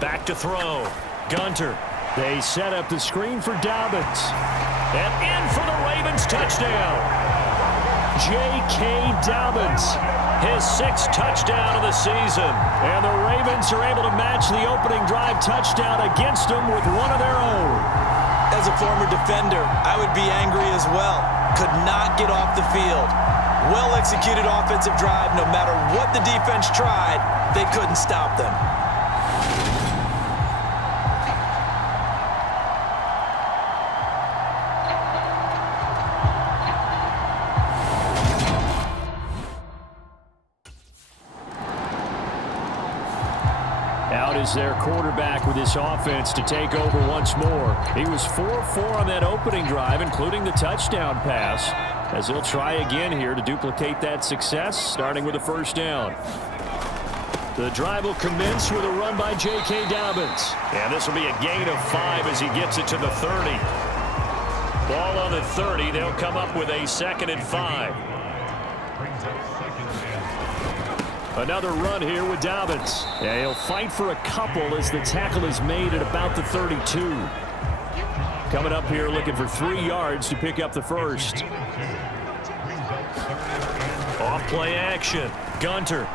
Back to throw. Gunter. They set up the screen for Dobbins. And in for the Ravens touchdown. J.K. Dobbins, his 6th touchdown of the season. And the Ravens are able to match the opening drive touchdown against them with one of their own. As a former defender, I would be angry as well. Could not get off the field. Well-executed offensive drive. No matter what the defense tried, they couldn't stop them. Out is their quarterback with this offense to take over once more. He was 4-4 on that opening drive, including the touchdown pass, as he'll try again here to duplicate that success, starting with a first down. The drive will commence with a run by J.K. Dobbins. And this will be a gain of 5 as he gets it to the 30. Ball on the 30. They'll come up with a 2nd and 5. Another run here with Dobbins. Yeah, he'll fight for a couple as the tackle is made at about the 32. Coming up here looking for 3 yards to pick up the first. Off play action. Gunter.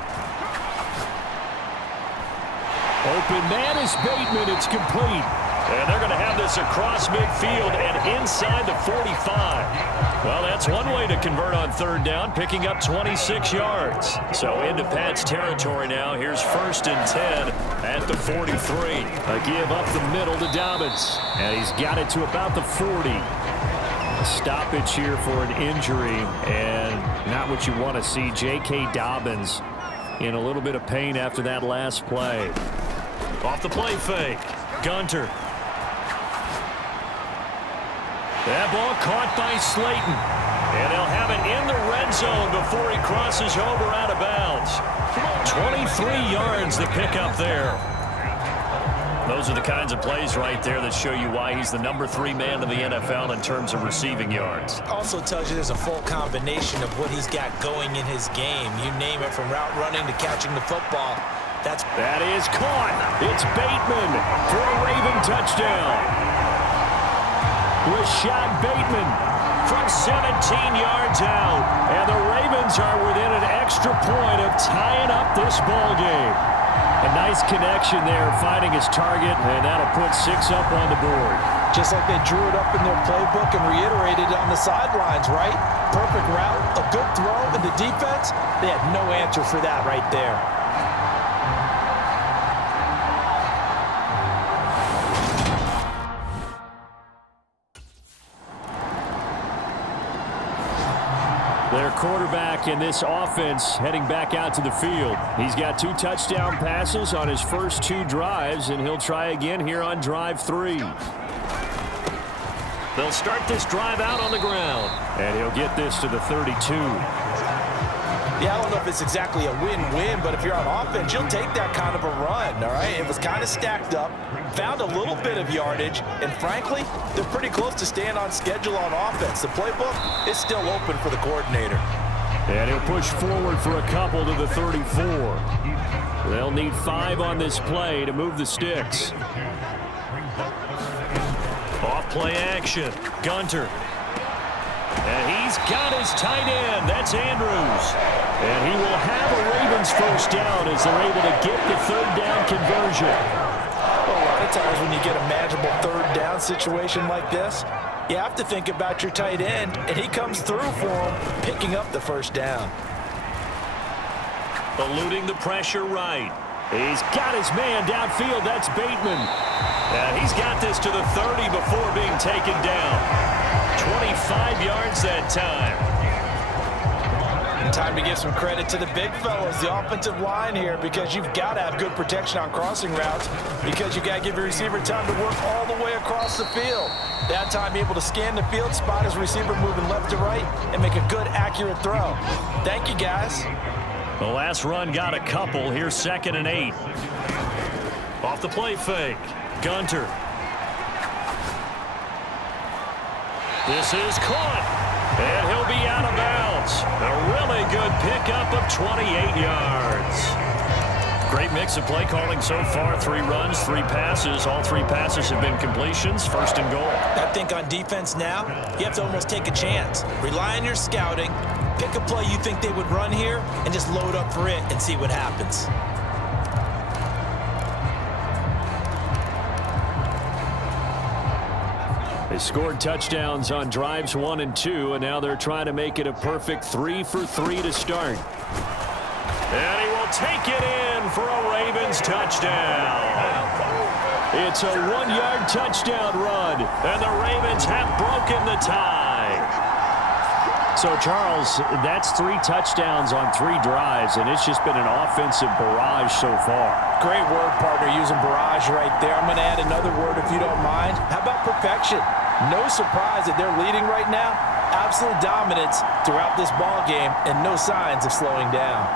Open man is Bateman. It's complete. And they're going to have this across midfield and inside the 45. Well, that's one way to convert on 3rd down, picking up 26 yards. So into Pat's territory now. Here's 1st and 10 at the 43. A give up the middle to Dobbins. And he's got it to about the 40. A stoppage here for an injury, and not what you want to see. J.K. Dobbins in a little bit of pain after that last play. Off the play fake. Gunter. That ball caught by Slayton. And they'll have it in the red zone before he crosses over out of bounds. 23 yards the pickup there. Those are the kinds of plays right there that show you why he's the number 3 man in the NFL in terms of receiving yards. Also tells you there's a full combination of what he's got going in his game. You name it, from route running to catching the football. That is caught. It's Bateman for a Raven touchdown. Rashad Bateman from 17 yards out. And the Ravens are within an extra point of tying up this ball game. A nice connection there, finding his target, and that'll put 6 up on the board. Just like they drew it up in their playbook and reiterated on the sidelines, right? Perfect route, a good throw, and the defense, they had no answer for that right there. Their quarterback in this offense heading back out to the field. He's got 2 touchdown passes on his first 2 drives, and he'll try again here on drive 3. They'll start this drive out on the ground, and he'll get this to the 32. Yeah, I don't know if it's exactly a win-win, but if you're on offense, you'll take that kind of a run, all right? It was kind of stacked up, found a little bit of yardage, and frankly, they're pretty close to staying on schedule on offense. The playbook is still open for the coordinator. And he'll push forward for a couple to the 34. They'll need 5 on this play to move the sticks. Off play action. Gunter. And he's got his tight end. That's Andrews. And he will have a Ravens first down as they're able to get the 3rd down conversion. Well, a lot of times when you get a manageable 3rd down situation like this, you have to think about your tight end, and he comes through for him, picking up the first down. Eluding the pressure right. He's got his man downfield. That's Bateman. And he's got this to the 30 before being taken down. 25 yards that time. And time to give some credit to the big fellas, the offensive line here, because you've got to have good protection on crossing routes, because you've got to give your receiver time to work all the way across the field. That time able to scan the field, spot his receiver moving left to right, and make a good, accurate throw. Thank you, guys. The last run got a couple. Here's 2nd and 8. Off the play fake. Gunter. This is caught, and he'll be out of bounds. A really good pickup of 28 yards. Great mix of play calling so far. 3 runs, 3 passes. All 3 passes have been completions. First and goal. I think on defense now, you have to almost take a chance. Rely on your scouting. Pick a play you think they would run here and just load up for it and see what happens. They scored touchdowns on drives 1 and 2, and now they're trying to make it a perfect 3 for 3 to start. And he will take it in for a Ravens touchdown. It's a 1-yard touchdown run, and the Ravens have broken the tie. So, Charles, that's 3 touchdowns on 3 drives, and it's just been an offensive barrage so far. Great word, partner, using barrage right there. I'm going to add another word if you don't mind. How about perfection? No surprise that they're leading right now. Absolute dominance throughout this ball game, and no signs of slowing down.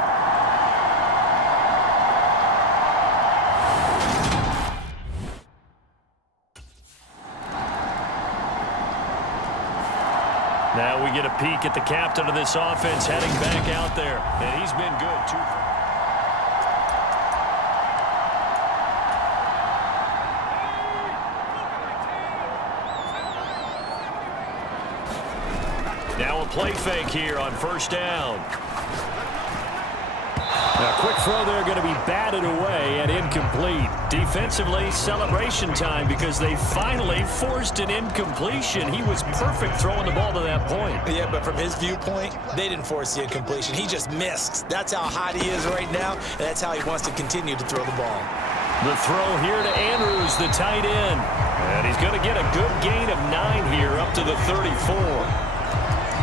Now we get a peek at the captain of this offense heading back out there. And he's been good, too. Now a play fake here on first down. A quick throw there going to be batted away and incomplete. Defensively, celebration time because they finally forced an incompletion. He was perfect throwing the ball to that point. Yeah, but from his viewpoint, they didn't force the incompletion. He just missed. That's how hot he is right now, and that's how he wants to continue to throw the ball. The throw here to Andrews, the tight end. And he's going to get a good gain of 9 here up to the 34.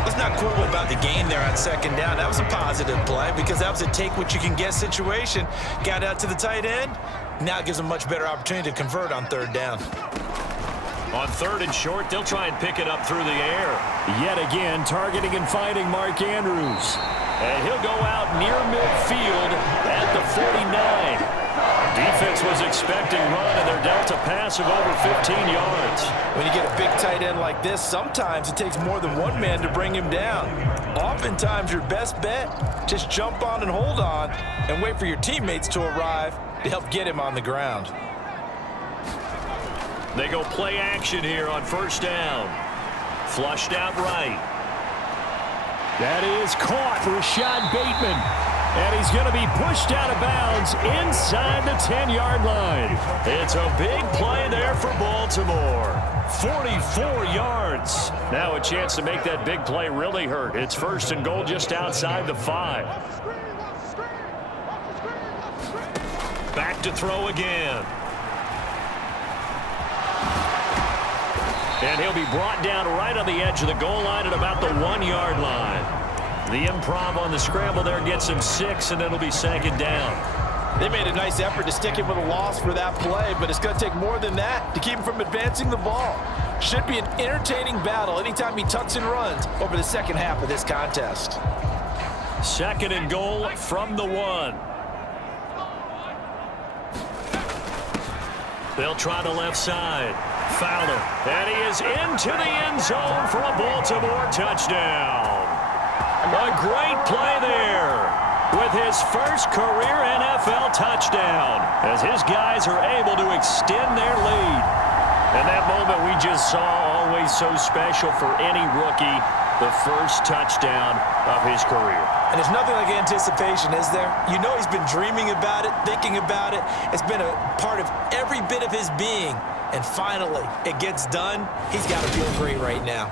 Let's not quibble about the gain there on second down. That was a positive play because that was a take-what-you-can-get situation. Got out to the tight end. Now it gives them a much better opportunity to convert on third down. On third and short, they'll try and pick it up through the air. Yet again, targeting and finding Mark Andrews. And he'll go out near midfield at the 49. Defense was expecting run, and they're dealt a pass of over 15 yards. When you get a big tight end like this, sometimes it takes more than one man to bring him down. Oftentimes, your best bet, just jump on and hold on and wait for your teammates to arrive to help get him on the ground. They go play action here on first down. Flushed out right. That is caught for Rashad Bateman. And he's going to be pushed out of bounds inside the 10-yard line. It's a big play there for Baltimore. 44 yards. Now a chance to make that big play really hurt. It's first and goal just outside the 5. Back to throw again. And he'll be brought down right on the edge of the goal line at about the 1-yard line. The improv on the scramble there gets him 6, and it'll be second down. They made a nice effort to stick him with a loss for that play, but it's going to take more than that to keep him from advancing the ball. Should be an entertaining battle anytime he tucks and runs over the second half of this contest. Second and goal from the 1. They'll try the left side. Fowler. And he is into the end zone for a Baltimore touchdown. A great play there with his first career NFL touchdown as his guys are able to extend their lead. And that moment we just saw, always so special for any rookie, the first touchdown of his career. And there's nothing like anticipation, is there? You know he's been dreaming about it, thinking about it. It's been a part of every bit of his being. And finally, it gets done. He's got to feel great right now.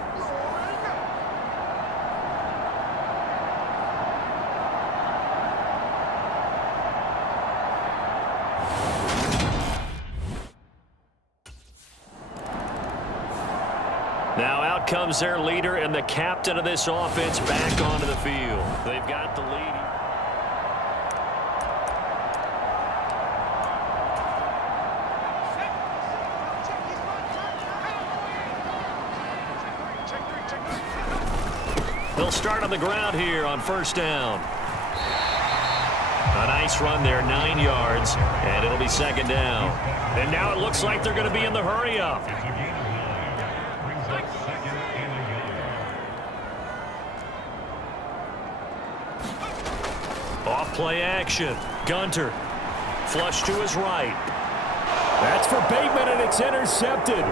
Now out comes their leader and the captain of this offense back onto the field. They've got the lead. They'll start on the ground here on first down. A nice run there, 9 yards, and it'll be second down. And now it looks like they're going to be in the hurry-up. Off play action. Gunter. Flush to his right. That's for Bateman, and it's intercepted.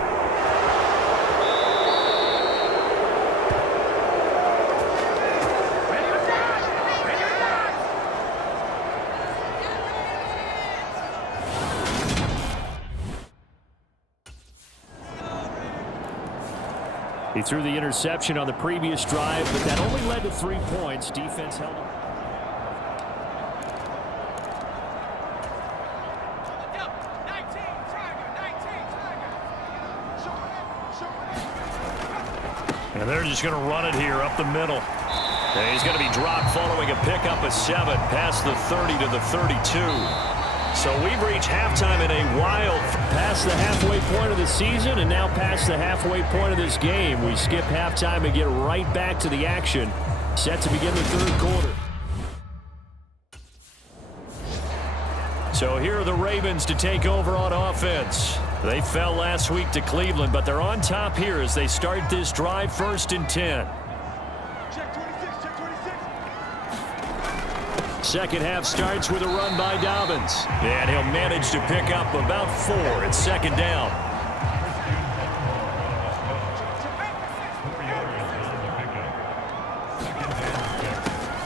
He threw the interception on the previous drive, but that only led to 3 points. Defense held him. And they're just going to run it here up the middle. And he's going to be dropped following a pickup of 7 past the 30 to the 32. So we've reached halftime in a while, past the halfway point of the season and now past the halfway point of this game. We skip halftime and get right back to the action. Set to begin the third quarter. So here are the Ravens to take over on offense. They fell last week to Cleveland, but they're on top here as they start this drive 1st and 10. Second half starts with a run by Dobbins. And he'll manage to pick up about 4. It's 2nd down.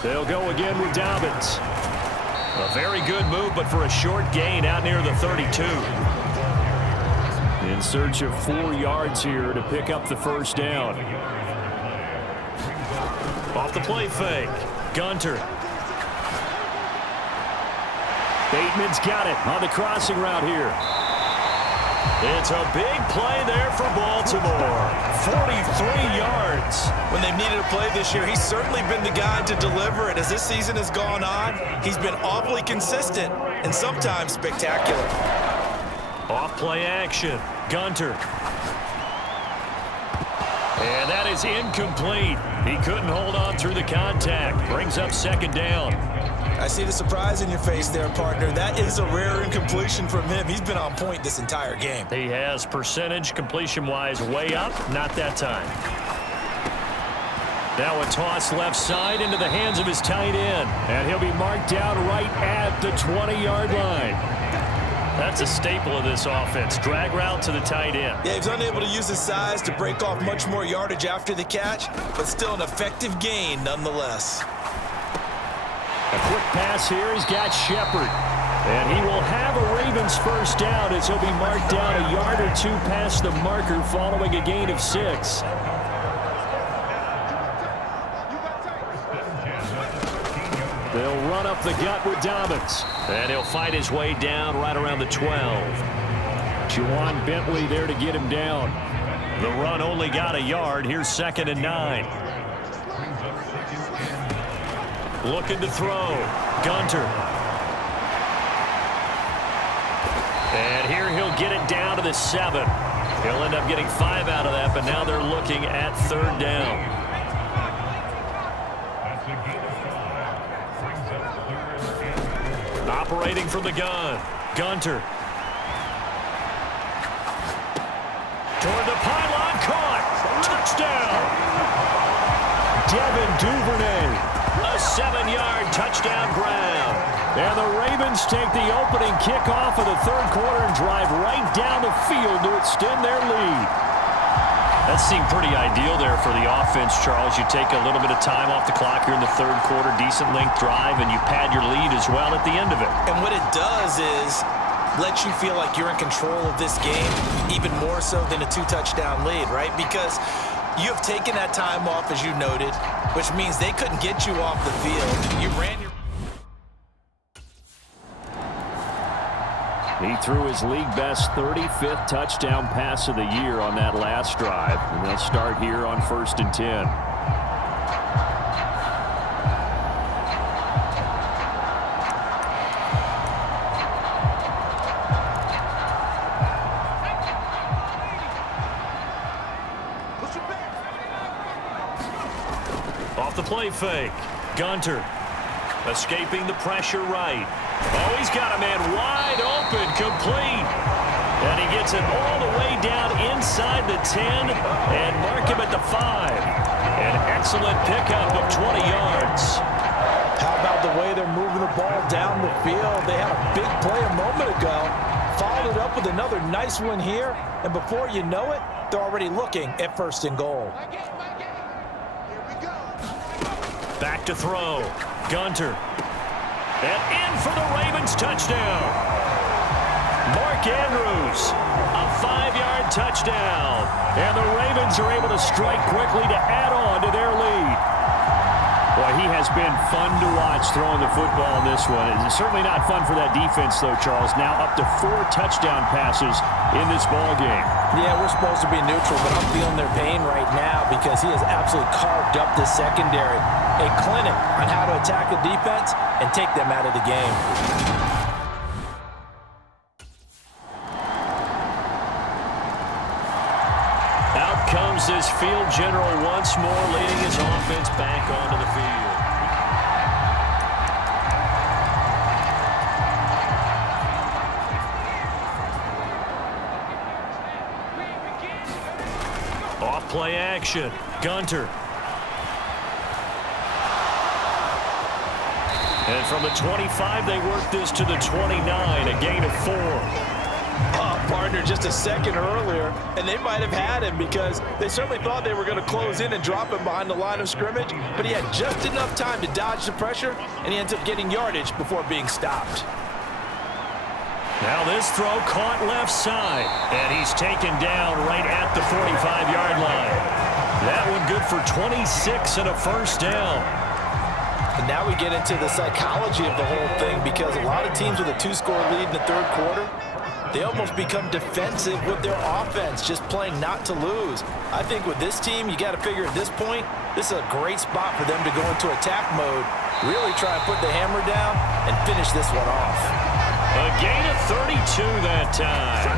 They'll go again with Dobbins. A very good move, but for a short gain out near the 32. In search of 4 yards here to pick up the 1st down. Off the play fake. Gunter. Bateman's got it on the crossing route here. It's a big play there for Baltimore. 43 yards. When they've needed a play this year, he's certainly been the guy to deliver it. As this season has gone on, he's been awfully consistent and sometimes spectacular. Off play action. Gunter. And that is incomplete. He couldn't hold on through the contact. Brings up 2nd down. I see the surprise in your face there, partner. That is a rare incompletion from him. He's been on point this entire game. He has, percentage completion-wise way up. Not that time. Now a toss left side into the hands of his tight end. And he'll be marked down right at the 20-yard line. That's a staple of this offense. Drag route to the tight end. Yeah, he's unable to use his size to break off much more yardage after the catch, but still an effective gain nonetheless. A quick pass here. He's got Shepard. And he will have a Ravens 1st down as he'll be marked down a yard or 2 past the marker following a gain of 6. They'll run up the gut with Dobbins. And he'll fight his way down right around the 12. Juwan Bentley there to get him down. The run only got a yard. Here's 2nd and 9. Looking to throw. Gunter. And here he'll get it down to the 7. He'll end up getting 5 out of that, but now they're looking at 3rd down. Operating from the gun. Gunter. Toward the pylon. Caught. Touchdown. Devin Duvernay. A 7-yard touchdown grab. And the Ravens take the opening kickoff of the 3rd quarter and drive right down the field to extend their lead. That seemed pretty ideal there for the offense, Charles. You take a little bit of time off the clock here in the 3rd quarter, decent length drive, and you pad your lead as well at the end of it. And what it does is let you feel like you're in control of this game, even more so than a 2-touchdown lead, right? Because you have taken that time off, as you noted, which means they couldn't get you off the field. You ran your... He threw his league-best 35th touchdown pass of the year on that last drive. And they'll start here on 1st and 10. Off the play fake. Gunter escaping the pressure right. Oh, he's got a man wide open, complete. And he gets it all the way down inside the 10 and mark him at the 5. An excellent pickup of 20 yards. How about the way they're moving the ball down the field? They had a big play a moment ago, followed it up with another nice one here, and before you know it, they're already looking at 1st and goal. Back to throw. Gunter. And in for the Ravens touchdown. Mark Andrews, a 5-yard touchdown. And the Ravens are able to strike quickly to add on to their lead. Well, he has been fun to watch throwing the football in this one. It's certainly not fun for that defense, though, Charles. Now up to 4 touchdown passes in this ball game. Yeah, we're supposed to be neutral, but I'm feeling their pain right now because he has absolutely carved up the secondary. A clinic on how to attack a defense and take them out of the game. Out comes this field general once more, leading his offense back onto the field. Off play action. Gunter. And from the 25, they work this to the 29, a gain of 4. Partner just a second earlier, and they might have had him because they certainly thought they were going to close in and drop him behind the line of scrimmage, but he had just enough time to dodge the pressure, and he ends up getting yardage before being stopped. Now this throw caught left side, and he's taken down right at the 45-yard line. That one good for 26 and a 1st down. And now we get into the psychology of the whole thing because a lot of teams with a 2-score lead in the 3rd quarter, they almost become defensive with their offense, just playing not to lose. I think with this team, you got to figure at this point, this is a great spot for them to go into attack mode, really try and put the hammer down and finish this one off. A gain of 32 that time.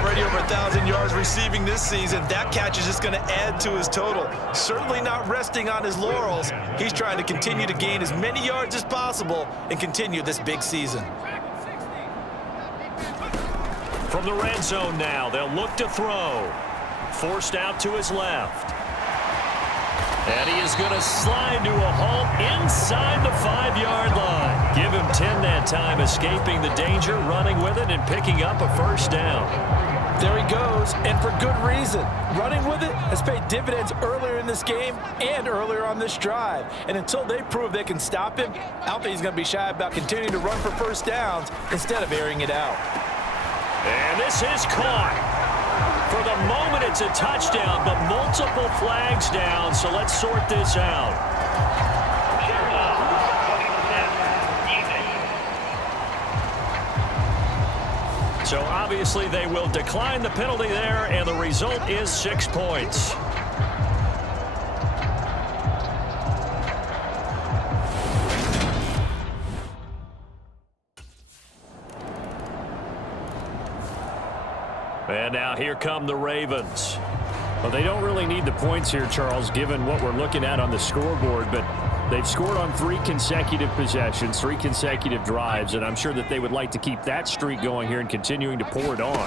Already over 1,000 yards receiving this season. That catch is just going to add to his total. Certainly not resting on his laurels. He's trying to continue to gain as many yards as possible and continue this big season. From the red zone now, they'll look to throw. Forced out to his left. And he is going to slide to a halt inside the 5-yard line. Give him 10 that time, escaping the danger, running with it, and picking up a 1st down. There he goes, and for good reason. Running with it has paid dividends earlier in this game and earlier on this drive. And until they prove they can stop him, I don't think he's going to be shy about continuing to run for 1st downs instead of airing it out. And this is caught. For the moment, it's a touchdown, but multiple flags down, so let's sort this out. So obviously they will decline the penalty there, and the result is 6 points. And now here come the Ravens. Well, they don't really need the points here, Charles, given what we're looking at on the scoreboard, but they've scored on 3 consecutive possessions, 3 consecutive drives, and I'm sure that they would like to keep that streak going here and continuing to pour it on.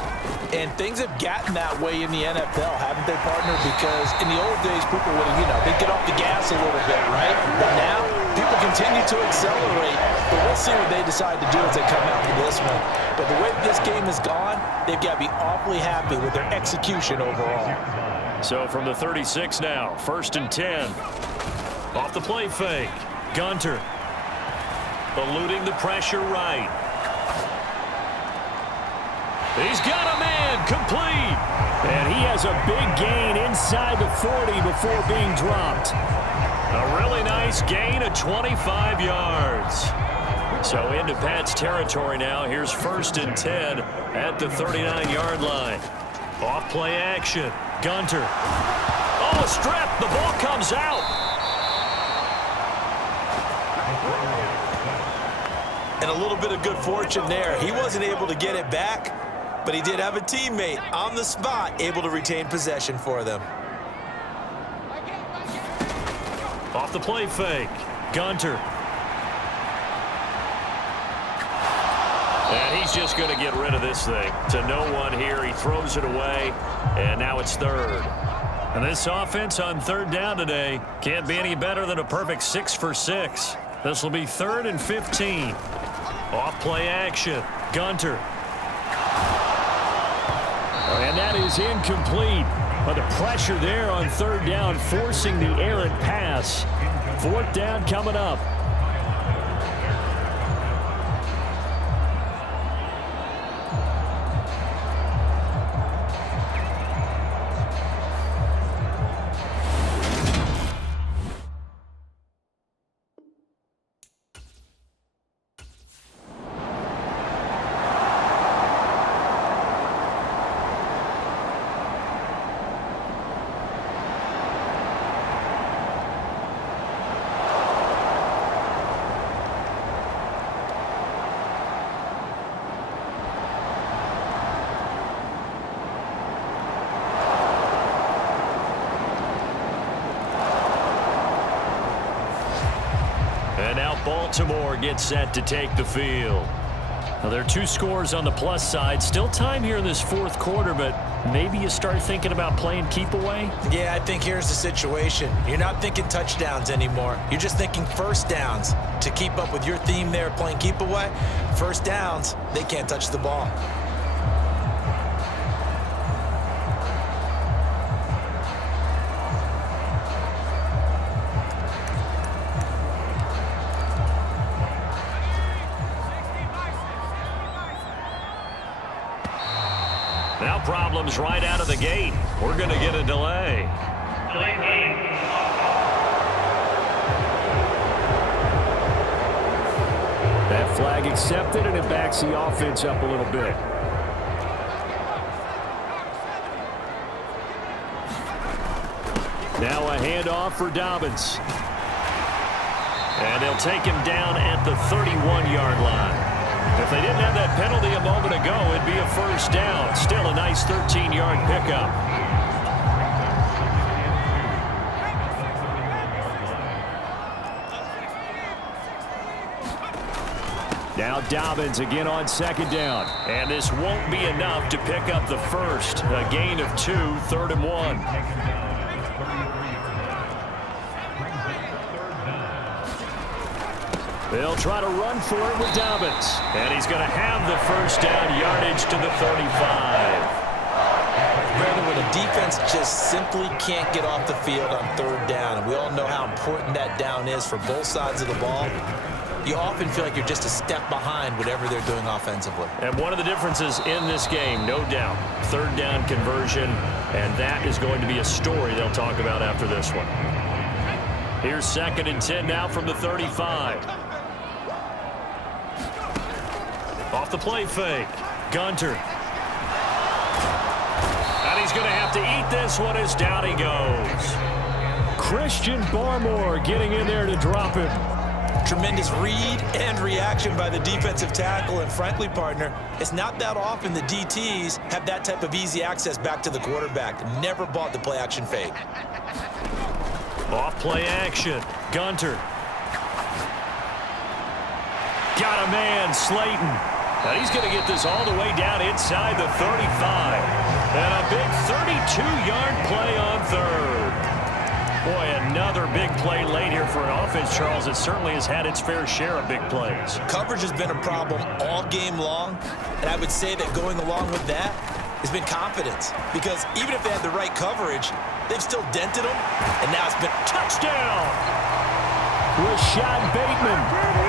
And things have gotten that way in the NFL, haven't they, partner? Because in the old days, people would, they'd get off the gas a little bit, right? But now, people continue to accelerate, but we'll see what they decide to do as they come out to this one. But the way this game has gone, they've got to be awfully happy with their execution overall. So from the 36 now, 1st and 10. Off the play fake. Gunter. Eluding the pressure right. He's got a man complete. And he has a big gain inside the 40 before being dropped. A really nice gain of 25 yards. So into Pat's territory now. Here's 1st and 10 at the 39-yard line. Off play action. Gunter. Oh, a strip. The ball comes out. And a little bit of good fortune there. He wasn't able to get it back, but he did have a teammate on the spot able to retain possession for them. Off the play fake. Gunter. And he's just going to get rid of this thing. To no one here. He throws it away, and now it's 3rd. And this offense on 3rd down today can't be any better than a perfect 6 for 6. This will be 3rd and 15. Off play action. Gunter. And that is incomplete. But the pressure there on 3rd down, forcing the errant pass. 4th down coming up. And now Baltimore gets set to take the field. Now, there are 2 scores on the plus side. Still time here in this 4th quarter, but maybe you start thinking about playing keep away? Yeah, I think here's the situation. You're not thinking touchdowns anymore. You're just thinking first downs. To keep up with your theme there, playing keep away, first downs, they can't touch the ball. Now problems right out of the gate. We're going to get a delay. That flag accepted, and it backs the offense up a little bit. Now a handoff for Dobbins. And they'll take him down at the 31-yard line. If they didn't have that penalty a moment ago, it'd be a first down. Still a nice 13-yard pickup. Now Dobbins again on 2nd down. And this won't be enough to pick up the first. A gain of 2, 3rd and 1. They'll try to run for it with Dobbins. And he's going to have the first down, yardage to the 35. Brandon, when a defense just simply can't get off the field on 3rd down, and we all know how important that down is for both sides of the ball, you often feel like you're just a step behind whatever they're doing offensively. And one of the differences in this game, no doubt, 3rd down conversion, and that is going to be a story they'll talk about after this one. Here's 2nd and 10 now from the 35. Off the play fake. Gunter. And he's going to have to eat this one as down he goes. Christian Barmore getting in there to drop him. Tremendous read and reaction by the defensive tackle. And frankly, partner, it's not that often the DTs have that type of easy access back to the quarterback. Never bought the play action fake. Off play action. Gunter. Got a man, Slayton. And he's going to get this all the way down inside the 35. And a big 32-yard play on 3rd. Boy, another big play late here for an offense, Charles. It certainly has had its fair share of big plays. Coverage has been a problem all game long. And I would say that going along with that has been confidence. Because even if they had the right coverage, they've still dented them. And now it's been touchdown. Rashad Bateman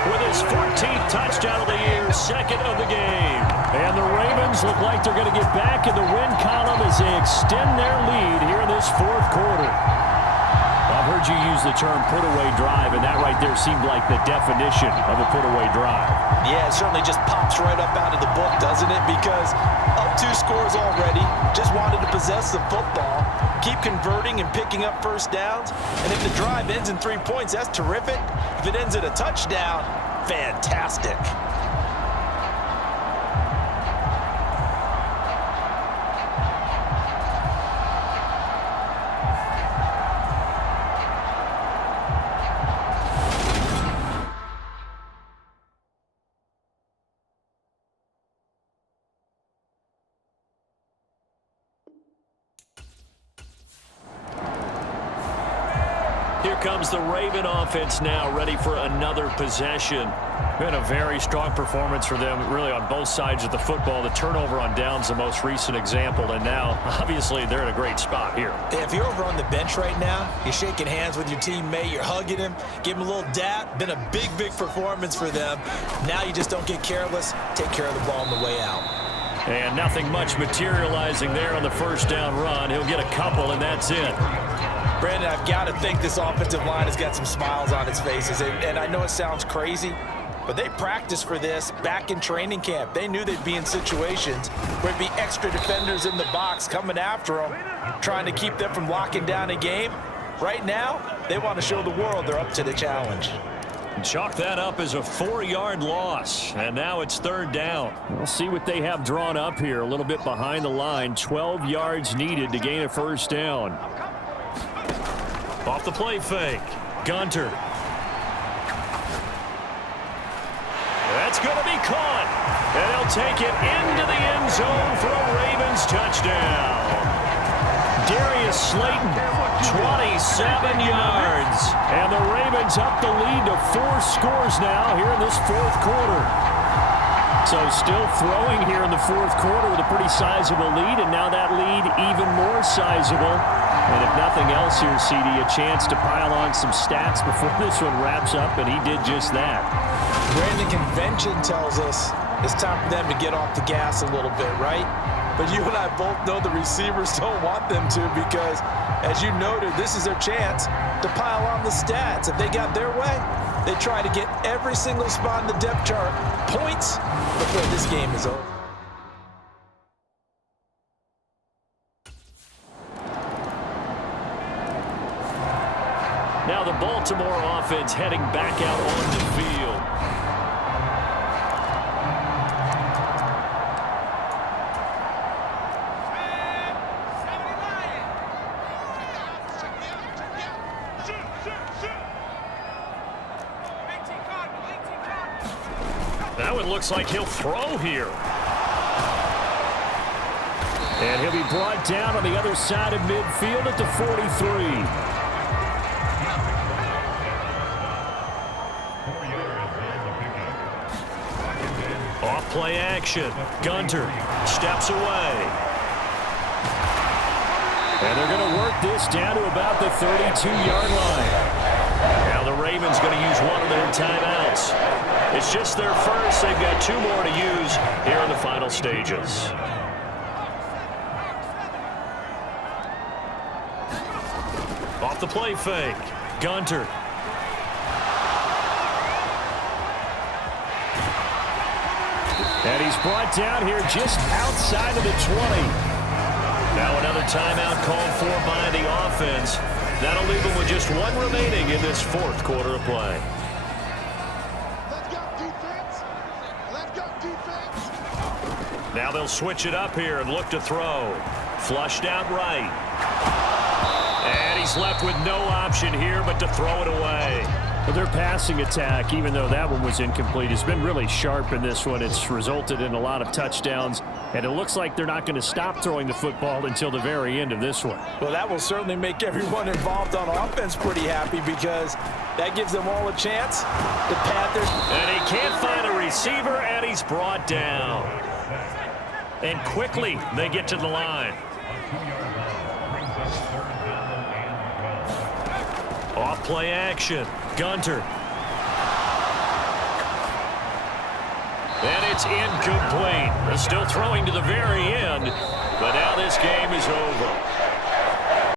with his 14th touchdown of the year, 2nd of the game. And the Ravens look like they're going to get back in the win column as they extend their lead here in this 4th quarter. I've heard you use the term put-away drive, and that right there seemed like the definition of a put-away drive. Yeah, it certainly just pops right up out of the book, doesn't it? Because up 2 scores already, just wanted to possess the football, keep converting and picking up first downs. And if the drive ends in 3 points, that's terrific. If it ends in a touchdown, fantastic. Here comes the Raven offense now, ready for another possession. Been a very strong performance for them, really, on both sides of the football. The turnover on downs, the most recent example, and now, obviously, they're in a great spot here. If you're over on the bench right now, you're shaking hands with your teammate, you're hugging him, give him a little dap. Been a big, big performance for them. Now you just don't get careless. Take care of the ball on the way out. And nothing much materializing there on the first down run. He'll get a couple, and that's it. Brandon, I've got to think this offensive line has got some smiles on its faces. And I know it sounds crazy, but they practiced for this back in training camp. They knew they'd be in situations where there'd be extra defenders in the box coming after them, trying to keep them from locking down a game. Right now, they want to show the world they're up to the challenge. Chalk that up as a 4-yard loss, and now it's third down. We'll see what they have drawn up here, a little bit behind the line. 12 yards needed to gain a first down. Off the play fake, Gunter. That's going to be caught, and they'll take it into the end zone for a Ravens touchdown. Darius Slayton, 27 yards. And the Ravens up the lead to 4 scores now here in this fourth quarter. So still throwing here in the fourth quarter with a pretty sizable lead, and now that lead even more sizable. And if nothing else here, CD, a chance to pile on some stats before this one wraps up, and he did just that. Brandon, convention tells us it's time for them to get off the gas a little bit, right? But you and I both know the receivers don't want them to, because, as you noted, this is their chance to pile on the stats. If they got their way, they try to get every single spot in the depth chart points before this game is over. Now the Baltimore offense heading back out on the field. That one looks like he'll throw here. And he'll be brought down on the other side of midfield at the 43. Off play action. Gunter steps away. And they're going to work this down to about the 32-yard line. Now the Ravens going to use one of their timeouts. It's just their first. They've got 2 more to use here in the final stages. Off the play fake. Gunter. And he's brought down here just outside of the 20. Now another timeout called for by the offense. That'll leave them with just 1 remaining in this fourth quarter of play. Now they'll switch it up here and look to throw. Flushed out right. And he's left with no option here but to throw it away. But their passing attack, even though that one was incomplete, has been really sharp in this one. It's resulted in a lot of touchdowns, and it looks like they're not going to stop throwing the football until the very end of this one. Well, that will certainly make everyone involved on offense pretty happy, because that gives them all a chance to pad their... And he can't find a receiver, and he's brought down. And quickly, they get to the line. Off play action. Gunter. And it's incomplete. They're still throwing to the very end, but now this game is over.